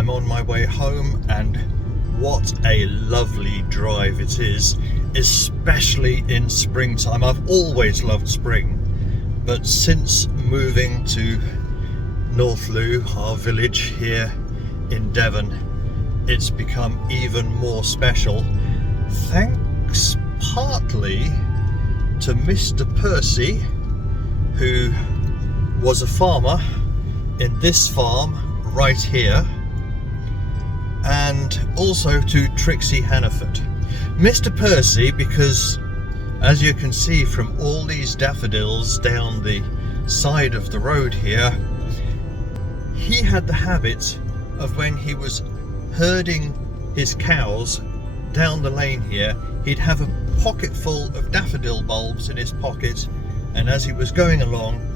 I'm on my way home, and what a lovely drive it is, especially in springtime. I've always loved spring, but since moving to North Loo, our village here in Devon, it's become even more special, thanks partly to Mr. Percy, who was a farmer in this farm right here, and also to Trixie Hannaford. Mr. Percy, because as you can see from all these daffodils down the side of the road here, he had the habit of, when he was herding his cows down the lane here, he'd have a pocket full of daffodil bulbs in his pocket, and as he was going along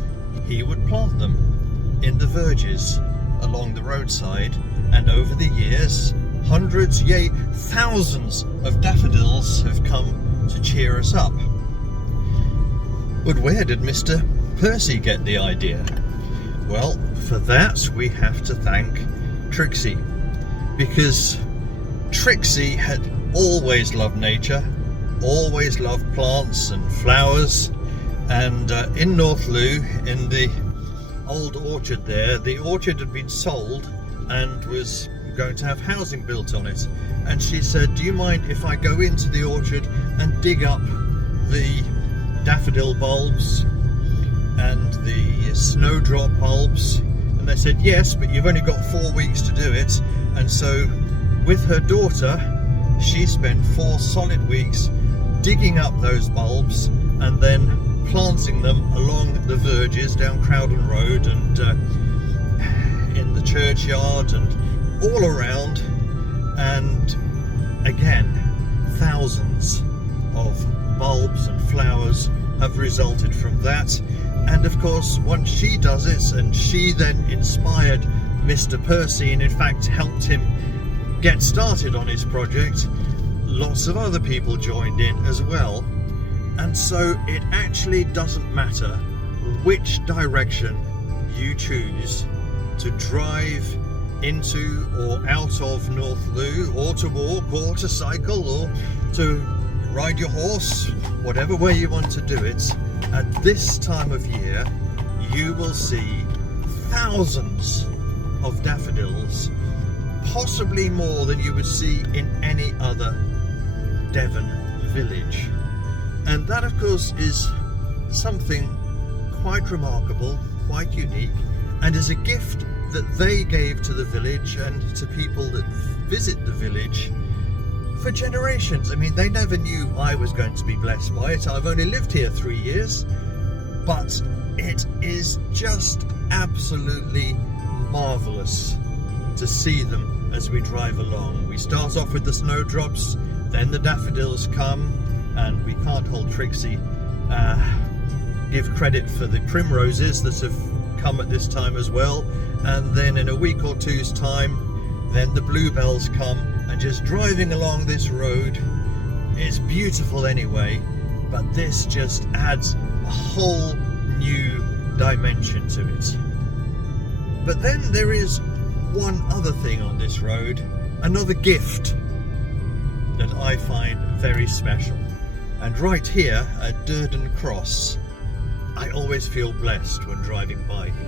he would plant them in the verges along the roadside, and over the years hundreds, yea thousands of daffodils have come to cheer us up. But where did Mr. Percy get the idea? Well, for that we have to thank Trixie, because Trixie had always loved nature, always loved plants and flowers, and in North Loo, in the old orchard there, the orchard had been sold and was going to have housing built on it, and she said, do you mind if I go into the orchard and dig up the daffodil bulbs and the snowdrop bulbs? And they said yes, but you've only got 4 weeks to do it. And so with her daughter, she spent 4 solid weeks digging up those bulbs and then planting them along the verges down Crowden Road and in the churchyard and all around. And again, thousands of bulbs and flowers have resulted from that. And of course, once she does it, and she then inspired Mr. Percy and in fact helped him get started on his project, lots of other people joined in as well. And so it actually doesn't matter which direction you choose to drive into or out of North Loo, or to walk, or to cycle, or to ride your horse, whatever way you want to do it. At this time of year, you will see thousands of daffodils, possibly more than you would see in any other Devon village. And that, of course, is something quite remarkable, quite unique, and is a gift that they gave to the village and to people that visit the village for generations. I mean, they never knew I was going to be blessed by it. I've only lived here 3 years, but it is just absolutely marvellous to see them as we drive along. We start off with the snowdrops, then the daffodils come, and we can't hold Trixie give credit for the primroses that have come at this time as well, and then in a week or two's time then the bluebells come, and just driving along this road is beautiful anyway, but this just adds a whole new dimension to it. But then there is one other thing on this road, another gift that I find very special. And right here at Durden Cross, I always feel blessed when driving by here.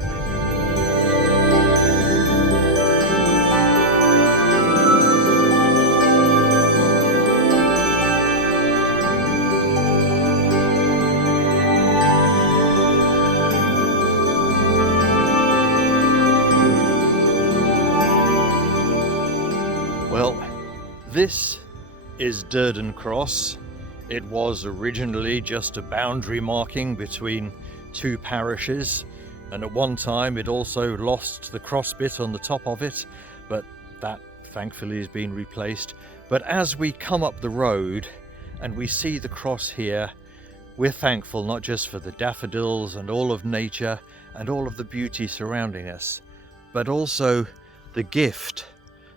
Well, this is Durden Cross. It was originally just a boundary marking between 2 parishes, and at one time it also lost the cross bit on the top of it, but that thankfully has been replaced. But as we come up the road and we see the cross here, we're thankful not just for the daffodils and all of nature and all of the beauty surrounding us, but also the gift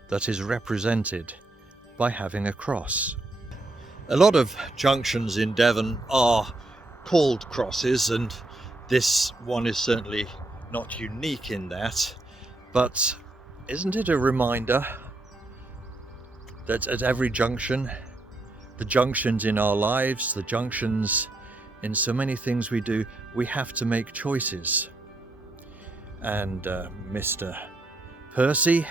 that is represented by having a cross. A lot of junctions in Devon are called crosses, and this one is certainly not unique in that, but Isn't it a reminder that at every junction, the junctions in our lives, the junctions in so many things we do, we have to make choices. And Mr. Percy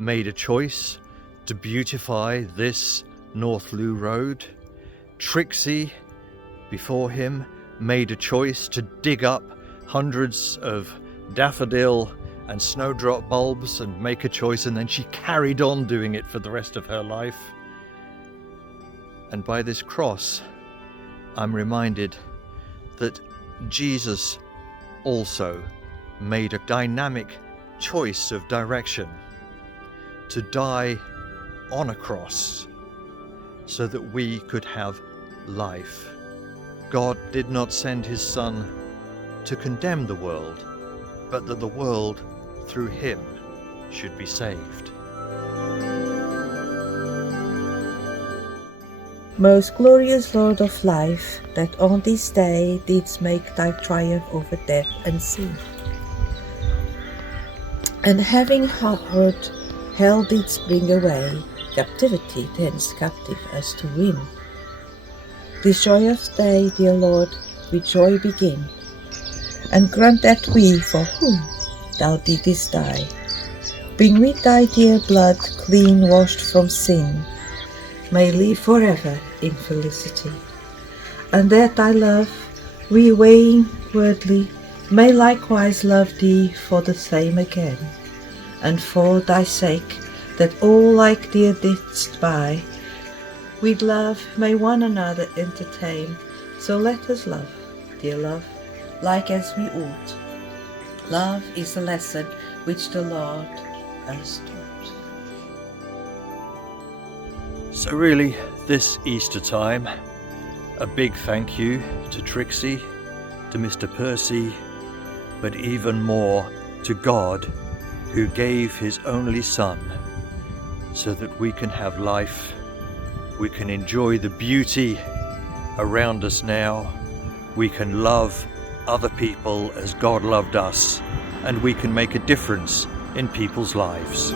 made a choice to beautify this North Loo Road. Trixie, before him, made a choice to dig up hundreds of daffodil and snowdrop bulbs and make a choice, and then she carried on doing it for the rest of her life. And by this cross, I'm reminded that Jesus also made a dynamic choice of direction to die on a cross so that we could have life. God did not send his Son to condemn the world, but that the world through him should be saved. Most glorious Lord of life, that on this day didst make thy triumph over death and sin, and having conquered hell didst bring away captivity, thence captive as to win. This joyous day, dear Lord, with joy begin, and grant that we, for whom thou didst die, bring with thy dear blood clean washed from sin, may live forever in felicity, and that thy love, reweighing worldly, may likewise love thee for the same again, and for thy sake, that all like thee didst buy, with love may one another entertain. So let us love, dear love, like as we ought. Love is the lesson which the Lord has taught. So really, this Easter time, a big thank you to Trixie, to Mr. Percy, but even more to God, who gave his only Son so that we can have life, we can enjoy the beauty around us now, we can love other people as God loved us, and we can make a difference in people's lives.